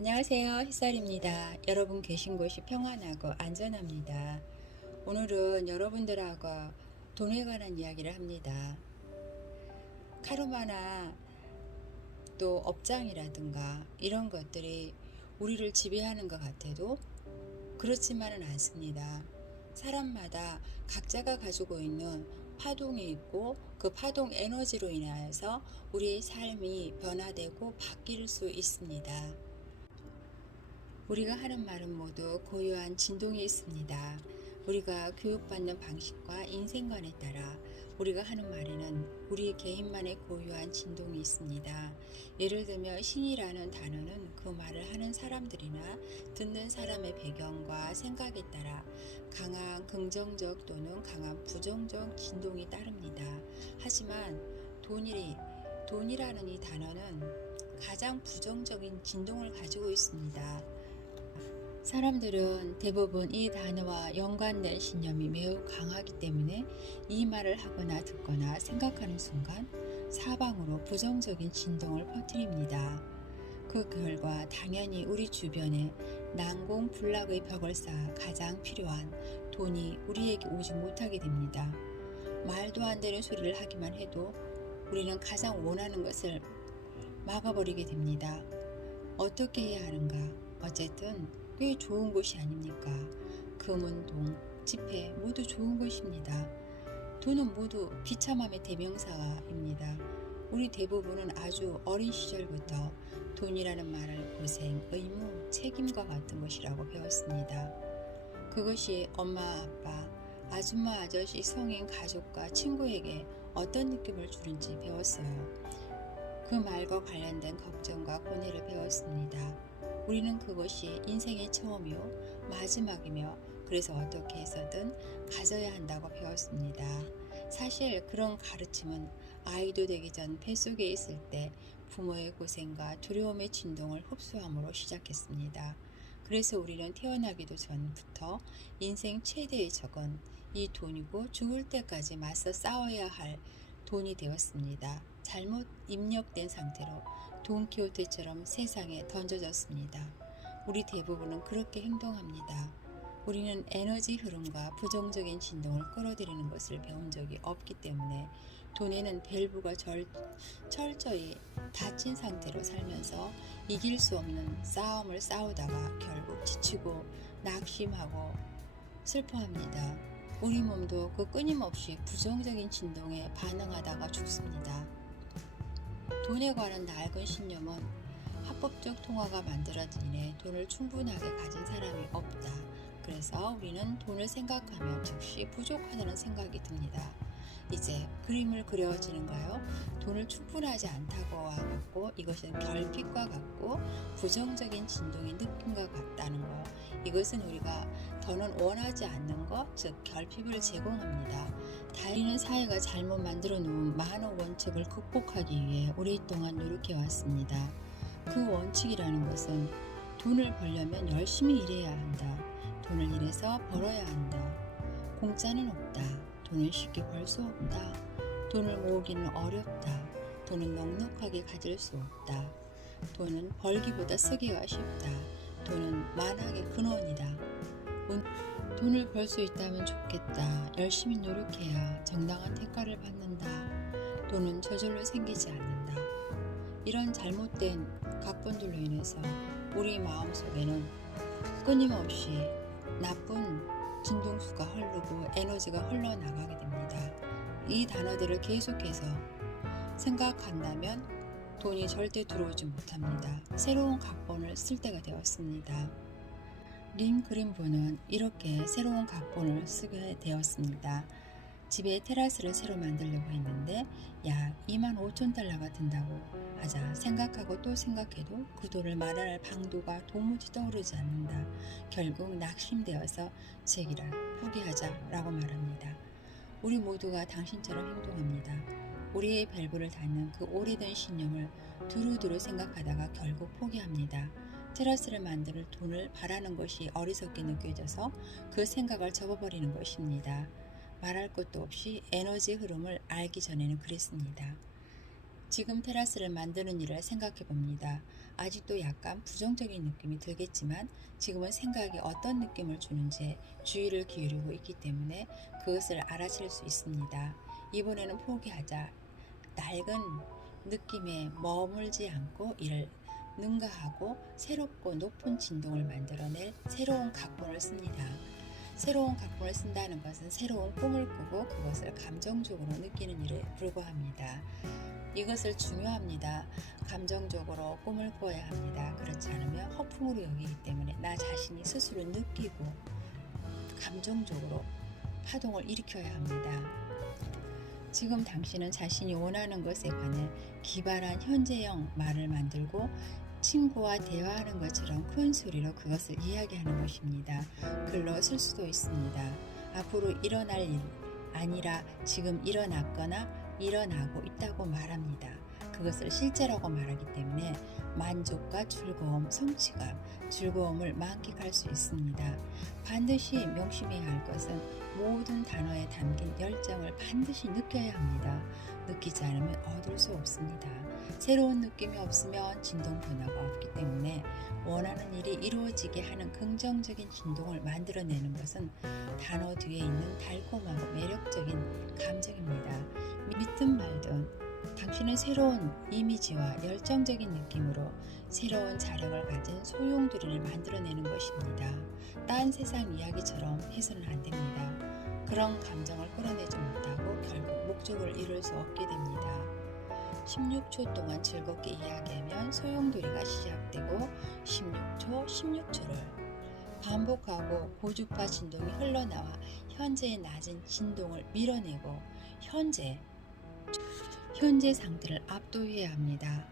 안녕하세요. 햇살입니다. 여러분 계신 곳이 평안하고 안전합니다. 오늘은 여러분들하고 돈에 관한 이야기를 합니다. 카르마나 또 업장이라든가 이런 것들이 우리를 지배하는 것 같아도 그렇지만은 않습니다. 사람마다 각자가 가지고 있는 파동이 있고 그 파동 에너지로 인하여서 우리의 삶이 변화되고 바뀔 수 있습니다. 우리가 하는 말은 모두 고유한 진동이 있습니다. 우리가 교육받는 방식과 인생관에 따라 우리가 하는 말에는 우리 개인만의 고유한 진동이 있습니다. 예를 들면 신이라는 단어는 그 말을 하는 사람들이나 듣는 사람의 배경과 생각에 따라 강한 긍정적 또는 강한 부정적 진동이 따릅니다. 하지만 돈이라는 이 단어는 가장 부정적인 진동을 가지고 있습니다. 사람들은 대부분 이 단어와 연관된 신념이 매우 강하기 때문에 이 말을 하거나 듣거나 생각하는 순간 사방으로 부정적인 진동을 퍼뜨립니다. 그 결과 당연히 우리 주변에 난공불락의 벽을 쌓아 가장 필요한 돈이 우리에게 오지 못하게 됩니다. 말도 안 되는 소리를 하기만 해도 우리는 가장 원하는 것을 막아버리게 됩니다. 어떻게 해야 하는가? 어쨌든 꽤 좋은 곳이 아닙니까? 금은 동, 지폐 모두 좋은 것입니다. 돈은 모두 비참함의 대명사입니다. 우리 대부분은 아주 어린 시절부터 돈이라는 말을 고생, 의무, 책임과 같은 것이라고 배웠습니다. 그것이 엄마, 아빠, 아줌마, 아저씨, 성인, 가족과 친구에게 어떤 느낌을 주는지 배웠어요. 그 말과 관련된 걱정과 고뇌를 배웠습니다. 우리는 그것이 인생의 처음이요 마지막이며 그래서 어떻게 해서든 가져야 한다고 배웠습니다. 사실 그런 가르침은 아이도 되기 전 뱃속에 있을 때 부모의 고생과 두려움의 진동을 흡수함으로 시작했습니다. 그래서 우리는 태어나기도 전부터 인생 최대의 적은 이 돈이고 죽을 때까지 맞서 싸워야 할 돈이 되었습니다. 잘못 입력된 상태로 돈키호테처럼 세상에 던져졌습니다. 우리 대부분은 그렇게 행동합니다. 우리는 에너지 흐름과 부정적인 진동을 끌어들이는 것을 배운 적이 없기 때문에 돈에는 밸브가 철저히 닫힌 상태로 살면서 이길 수 없는 싸움을 싸우다가 결국 지치고 낙심하고 슬퍼합니다. 우리 몸도 그 끊임없이 부정적인 진동에 반응하다가 죽습니다. 돈에 관한 낡은 신념은 합법적 통화가 만들어진 이래 돈을 충분하게 가진 사람이 없다. 그래서 우리는 돈을 생각하면 즉시 부족하다는 생각이 듭니다. 이제 그림을 그려지는가요? 돈을 충분하지 않다고와 같고 이것은 결핍과 같고 부정적인 진동의 느낌과 같다는 것. 이것은 우리가 더는 원하지 않는 것, 즉 결핍을 제공합니다. 우리는 사회가 잘못 만들어 놓은 많은 원칙을 극복하기 위해 오랫동안 노력해 왔습니다. 그 원칙이라는 것은 돈을 벌려면 열심히 일해야 한다. 돈을 일해서 벌어야 한다. 공짜는 없다. 돈을 쉽게 벌 수 없다. 돈을 모으기는 어렵다. 돈은 넉넉하게 가질 수 없다. 돈은 벌기보다 쓰기가 쉽다. 돈은 만학의 근원이다. 돈을 벌 수 있다면 좋겠다. 열심히 노력해야 정당한 대가를 받는다. 돈은 저절로 생기지 않는다. 이런 잘못된 각본들로 인해서 우리 마음속에는 끊임없이 나쁜 진동수가 흐르고 에너지가 흘러나가게 됩니다. 이 단어들을 계속해서 생각한다면 돈이 절대 들어오지 못합니다. 새로운 각본을 쓸 때가 되었습니다. 림 그린부는 이렇게 새로운 각본을 쓰게 되었습니다. 집에 테라스를 새로 만들려고 했는데 약 25,000달러가 든다고 하자 생각하고 또 생각해도 그 돈을 마련할 방도가 도무지 떠오르지 않는다. 결국 낙심되어서 제기라 포기하자 라고 말합니다. 우리 모두가 당신처럼 행동합니다. 우리의 밸브를 닫는 그 오래된 신념을 두루두루 생각하다가 결국 포기합니다. 테라스를 만들 돈을 바라는 것이 어리석게 느껴져서 그 생각을 접어버리는 것입니다. 말할 것도 없이 에너지 흐름을 알기 전에는 그랬습니다. 지금 테라스를 만드는 일을 생각해 봅니다. 아직도 약간 부정적인 느낌이 들겠지만 지금은 생각이 어떤 느낌을 주는지 주의를 기울이고 있기 때문에 그것을 알아챌 수 있습니다. 이번에는 포기하자. 낡은 느낌에 머물지 않고 이를 능가하고 새롭고 높은 진동을 만들어낼 새로운 각본을 씁니다. 새로운 각본을 쓴다는 것은 새로운 꿈을 꾸고 그것을 감정적으로 느끼는 일에 불과합니다. 이것을 중요합니다. 감정적으로 꿈을 꾸어야 합니다. 그렇지 않으면 허풍으로 여기기 때문에 나 자신이 스스로 느끼고 감정적으로 파동을 일으켜야 합니다. 지금 당신은 자신이 원하는 것에 관해 기발한 현재형 말을 만들고 친구와 대화하는 것처럼 큰 소리로 그것을 이야기하는 것입니다. 글로 쓸 수도 있습니다. 앞으로 일어날 일 아니라 지금 일어났거나 일어나고 있다고 말합니다. 그것을 실제라고 말하기 때문에 만족과 즐거움, 성취감, 즐거움을 만끽할 수 있습니다. 반드시 명심해야 할 것은 모든 단어에 담긴 열정을 반드시 느껴야 합니다. 느끼지 않으면 얻을 수 없습니다. 새로운 느낌이 없으면 진동 변화가 없기 때문에 원하는 일이 이루어지게 하는 긍정적인 진동을 만들어내는 것은 단어 뒤에 있는 달콤하고 매력적인 감정입니다. 믿든 말든 당신은 새로운 이미지와 열정적인 느낌으로 새로운 자력을 가진 소용돌이를 만들어내는 것입니다. 딴 세상 이야기처럼 해서는 안 됩니다. 그런 감정을 끌어내지 못하고 결국 목적을 이룰 수 없게 됩니다. 16초 동안 즐겁게 이야기하면 소용돌이가 시작되고 16초, 16초를 반복하고 고주파 진동이 흘러나와 현재의 낮은 진동을 밀어내고 현재 상태를 압도해야 합니다.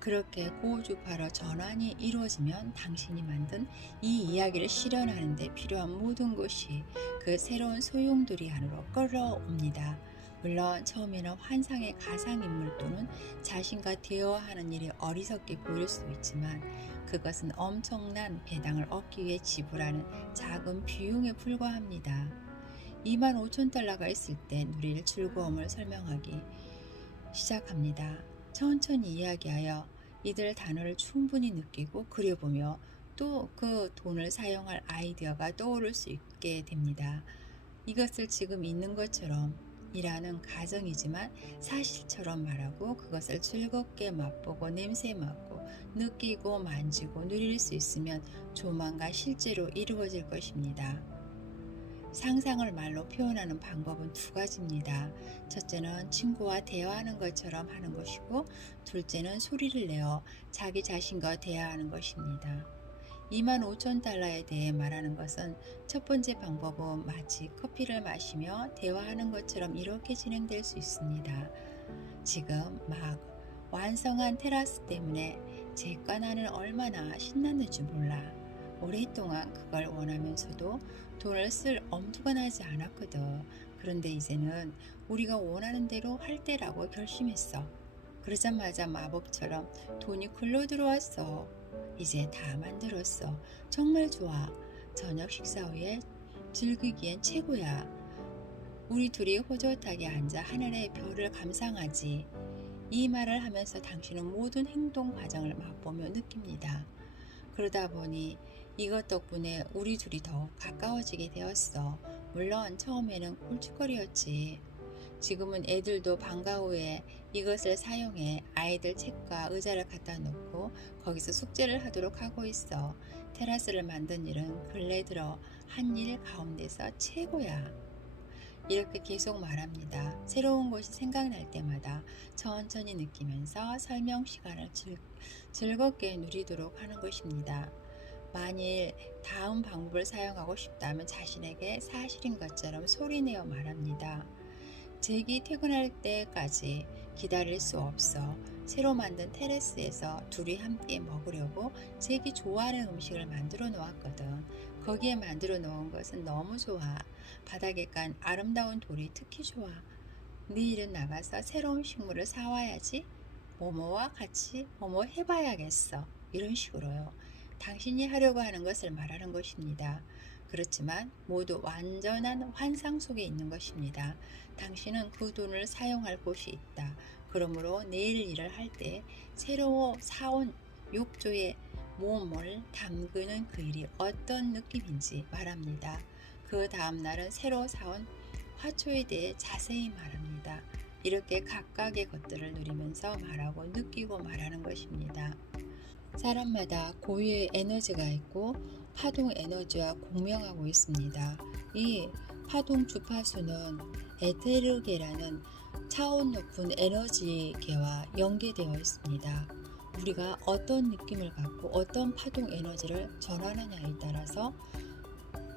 그렇게 고주파로 전환이 이루어지면 당신이 만든 이 이야기를 실현하는 데 필요한 모든 것이 그 새로운 소용돌이 안으로 끌어옵니다. 물론 처음에는 환상의 가상인물 또는 자신과 대화하는 일이 어리석게 보일 수도 있지만 그것은 엄청난 배당을 얻기 위해 지불하는 작은 비용에 불과합니다. 25,000달러가 있을 때 누릴 즐거움을 설명하기 시작합니다. 천천히 이야기하여 이들 단어를 충분히 느끼고 그려보며 또 그 돈을 사용할 아이디어가 떠오를 수 있게 됩니다. 이것을 지금 있는 것처럼 이라는 가정이지만 사실처럼 말하고 그것을 즐겁게 맛보고 냄새 맡고 느끼고 만지고 누릴 수 있으면 조만간 실제로 이루어질 것입니다. 상상을 말로 표현하는 방법은 두 가지입니다. 첫째는 친구와 대화하는 것처럼 하는 것이고 둘째는 소리를 내어 자기 자신과 대화하는 것입니다. 25,000달러에 대해 말하는 것은 첫 번째 방법은 마치 커피를 마시며 대화하는 것처럼 이렇게 진행될 수 있습니다. 지금 막 완성한 테라스 때문에 쟤과 나는 얼마나 신났는지 몰라. 오랫동안 그걸 원하면서도 돈을 쓸 엄두가 나지 않았거든. 그런데 이제는 우리가 원하는 대로 할 때라고 결심했어. 그러자마자 마법처럼 돈이 굴러 들어왔어. 이제 다 만들었어. 정말 좋아. 저녁 식사 후에 즐기기엔 최고야. 우리 둘이 호젓하게 앉아 하늘의 별을 감상하지. 이 말을 하면서 당신은 모든 행동 과정을 맛보며 느낍니다. 그러다 보니 이것 덕분에 우리 둘이 더 가까워지게 되었어. 물론 처음에는 골칫거리였지. 지금은 애들도 방과 후에 이것을 사용해 아이들 책과 의자를 갖다 놓고 거기서 숙제를 하도록 하고 있어. 테라스를 만든 일은 근래 들어 한 일 가운데서 최고야. 이렇게 계속 말합니다. 새로운 것이 생각날 때마다 천천히 느끼면서 설명 시간을 즐겁게 누리도록 하는 것입니다. 만일 다음 방법을 사용하고 싶다면 자신에게 사실인 것처럼 소리내어 말합니다. 잭이 퇴근할 때까지 기다릴 수 없어. 새로 만든 테라스에서 둘이 함께 먹으려고 잭이 좋아하는 음식을 만들어 놓았거든. 거기에 만들어 놓은 것은 너무 좋아. 바닥에 깐 아름다운 돌이 특히 좋아. 내일은 나가서 새로운 식물을 사와야지. 뭐뭐와 같이 뭐뭐 해봐야겠어. 이런 식으로요. 당신이 하려고 하는 것을 말하는 것입니다. 그렇지만 모두 완전한 환상 속에 있는 것입니다. 당신은 그 돈을 사용할 곳이 있다. 그러므로 내일 일을 할 때 새로 사온 욕조에 몸을 담그는 그 일이 어떤 느낌인지 말합니다. 그 다음 날은 새로 사온 화초에 대해 자세히 말합니다. 이렇게 각각의 것들을 누리면서 말하고 느끼고 말하는 것입니다. 사람마다 고유의 에너지가 있고 파동 에너지와 공명하고 있습니다. 이 파동 주파수는 에테르계라는 차원 높은 에너지계와 연계되어 있습니다. 우리가 어떤 느낌을 갖고 어떤 파동 에너지를 전하느냐에 따라서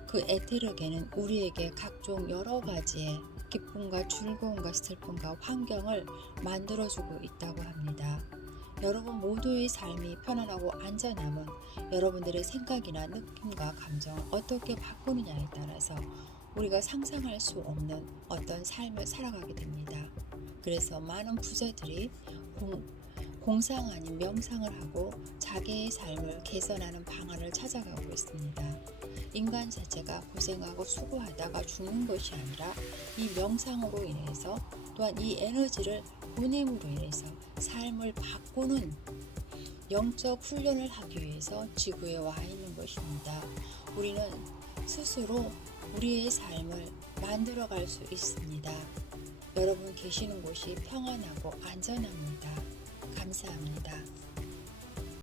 그 에테르계는 우리에게 각종 여러 가지의 기쁨과 즐거움과 슬픔과 환경을 만들어주고 있다고 합니다. 여러분 모두의 삶이 편안하고 안전함은 여러분들의 생각이나 느낌과 감정을 어떻게 바꾸느냐에 따라서 우리가 상상할 수 없는 어떤 삶을 살아가게 됩니다. 그래서 많은 부자들이 공상 아닌 명상을 하고 자기의 삶을 개선하는 방안을 찾아가고 있습니다. 인간 자체가 고생하고 수고하다가 죽는 것이 아니라 이 명상으로 인해서 또한 이 에너지를 보냄으로 인해서 삶을 바꾸는 영적 훈련을 하기 위해서 지구에 와 있는 것입니다. 우리는 스스로 우리의 삶을 만들어갈 수 있습니다. 여러분 계시는 곳이 평안하고 안전합니다. 감사합니다.